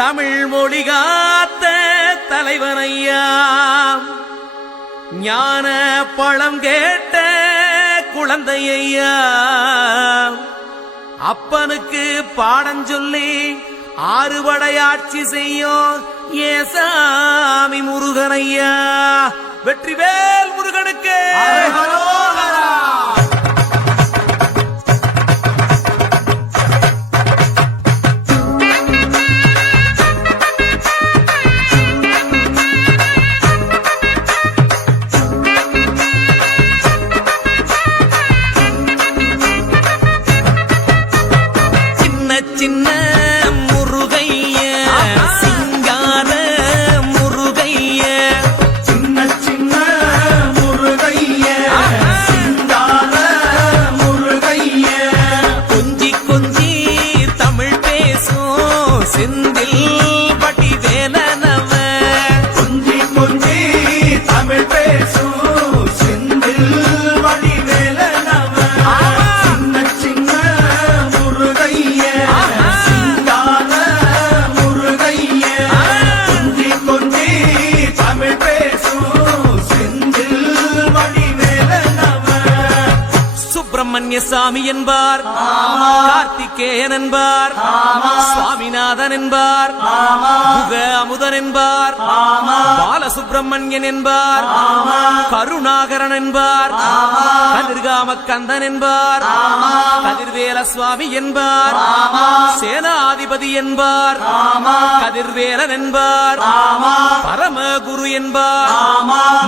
தமிழ் மொழி காத்த தலைவனையா, ஞான பழம் கேட்ட குழந்தையா, அப்பனுக்கு பாடம் சொல்லி ஆறுபடையாட்சி செய்யும் ஏசாமி முருகனையா. வெற்றிவேல் முருகனுக்கு சின்ன முருகைய, சிங்கார முருகைய, சின்ன சின்ன முருகைய, சிங்கார முருகைய, கொஞ்சி கொஞ்சி தமிழ் பேசும் செந்தில் பட்டி வேலனவ, கொஞ்சி கொஞ்சி தமிழ் பேசும் செந்தில் வடிவேலனவ. சின்ன சின்ன முருகைய, சிங்கார முருகைய, கொஞ்சி கொஞ்சி தமிழ் பேசும் செந்தில் வடிவேலனவ. சுப்பிரமணிய சாமி என்பார், கார்த்திகேயன் என்பார், சுவாமிநாதன் என்பார், முக அமுதன் என்பார், பாலசுப்பிரமணியன் என்பார், கருணாகரன் என்பார், கதிர்காம கந்தன் என்பார், கதிர்வேல சுவாமி என்பார், சேனாதிபதி என்பார், கதிர்வேலன் என்பார், பரமகுரு என்பார்,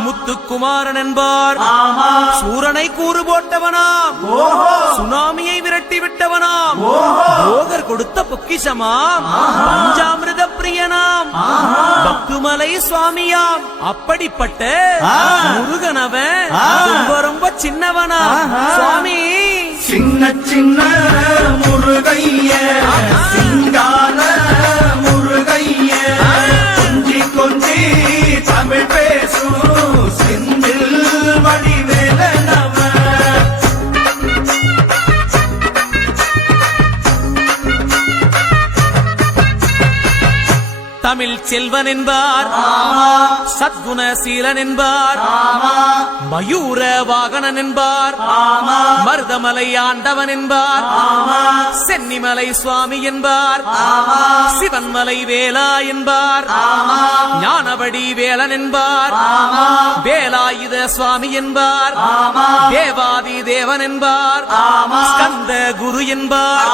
முத்துக்குமாரன் என்பார், சூரனை கூறு போட்டவனாம், சுனாமியை விரட்டி விட்டவனாம், போகர் கொடுத்த பொக்கிஷமாம், பஞ்சாமிர்த பிரியனாம், பக்துமலை சுவாமியாம். அப்படிப்பட்ட முருகனவன் ரொம்ப ரொம்ப சின்னவனா சுவாமி. சின்ன சின்ன முருகைய, சிங்கார முருகைய, கொஞ்சி கொஞ்சி தமிழ் பேசும் செந்தில் வடிவேலனவ. தமிழ் செல்வன் என்பார், சத்குணசீலன் என்பார், மயூர வாகனன் என்பார், மருதமலை ஆண்டவன் என்பார், சென்னிமலை சுவாமி என்பார், சிவன்மலை வேலா என்பார், ஞானவடி வேலன் என்பார், வேலாயுத சுவாமி என்பார், தேவாதி தேவன் என்பார், ஸ்கந்த குரு என்பார்,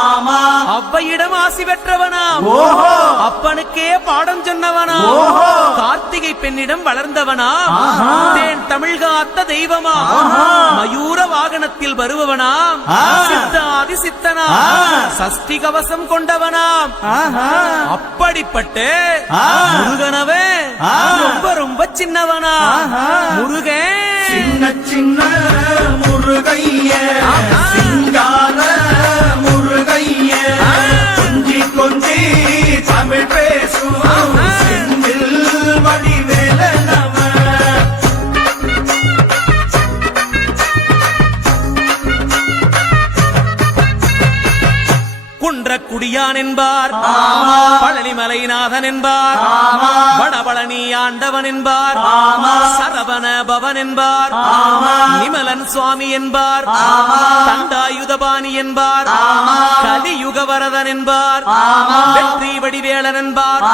அவ்வையிடம் ஆசி பெற்றவனாம், அப்பனுக்கே பாடம் சொன்னவனா, கார்த்திகை பெண்ணிடம் வளர்ந்தவனா, தேன் தமிழ் காத்த தெய்வமா, மயூர வாகனத்தில் வருபவனாம், சித்தாதி சித்தனா, சஷ்டி கவசம் கொண்டவனாம். அப்படிப்பட்ட முருகனவே ரொம்ப ரொம்ப சின்னவனா முருகன். சின்ன சின்ன முருகைய, சிங்கார முருகைய, கொஞ்சி கொஞ்சி தமிழ் பேசும் செந்தில் வடிவேலனவ. குன்றக்குடியான் என்பார், பழனிமலைநாதன் என்பார், வடபழனி ஆண்டவன் என்பார், சரவண பவன் என்பார், நிமலன் சுவாமி என்பார், தண்டாயுதபாணி என்பார், கலியுகவரதன் என்பார், வெற்றி வடிவேலன் என்பார்,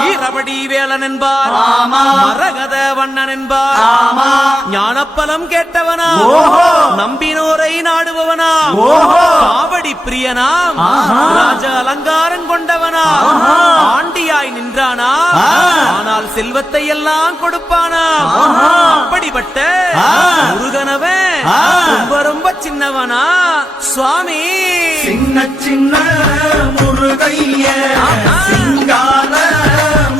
வீரவடி வேலன் என்பார், மரகத வண்ணன் என்பார், ஞானப்பலம் கேட்டவனா, நம்பினோரை நாடுபவனா, காவடி பிரியனாம், ராஜ அலங்காரம் கொண்டவனா, ஆண்டியாய் நின்றானா, ஆனால் செல்வத்தை எல்லாம் கொடுப்பானா. அப்படிப்பட்ட முருகனவன் ரொம்ப ரொம்ப சின்னவனா சுவாமி. சின்ன சின்ன முருகைய, சிங்கார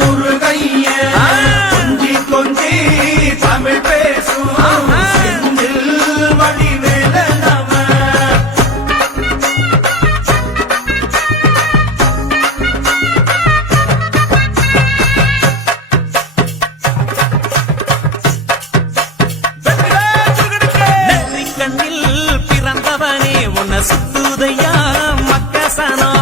முருகைய, கொஞ்சி கொஞ்சி தமிழ் பேசும் செந்தில் வடிவேலனவ. கண்ணில் பிறந்தவனே உன்னை சுத்துதையா மக்கசனோ,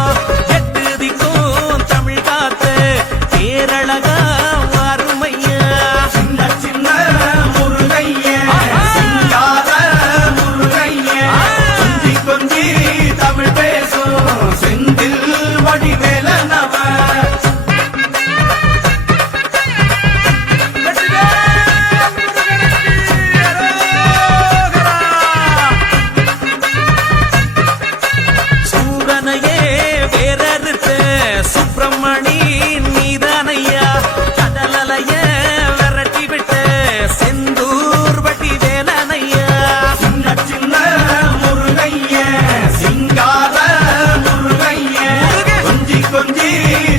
கொஞ்சி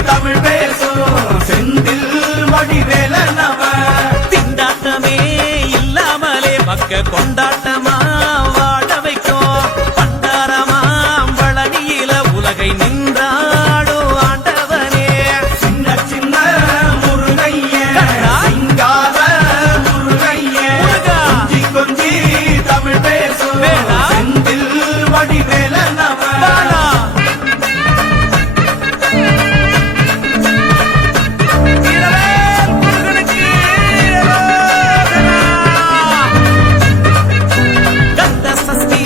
தமிழ் பேசும் செந்தில் வடிவேலனவ திண்டாட்டமே இல்லாமலே பக்க கொண்டாட்டமா வாழ வைக்கும் பண்டாரமாம் பழனியில உலகை நின்றாடும் ஆண்டவனே சின்ன சின்ன முருகைய சிங்கார முருகைய முருகா. கொஞ்சி கொஞ்சி தமிழ் பேசும் வேலா. செந்தில் வடிவேலனவ பாலா. வீரவேல் முருகனுக்கு கந்த சஷ்டி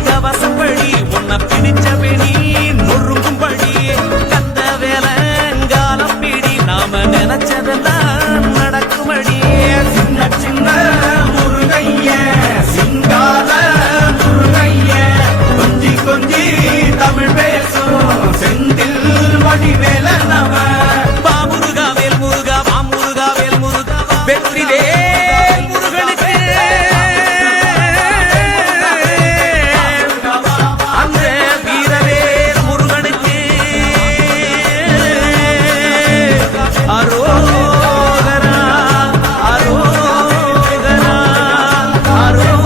கவசப்படி உன்னை பிடிச்சபடி நொறுங்கும்படி கந்த வேலங்காலம் பிடி நாம நினைச்சதெல்லாம் நடக்கும்படி சின்ன சின்ன முருகைய சிங்கார முருகைய கொஞ்சி கொஞ்சி தமிழ் பேசும் செந்தில் வடிவேலனவ பாமுருகா வேல் முருகா மாமுருகா வேல் முருகா வெற்றி வேல் முருகனுக்கு அந்த வீரவேல் முருகனுக்கு அரோகரா அரோகரா அரோகரா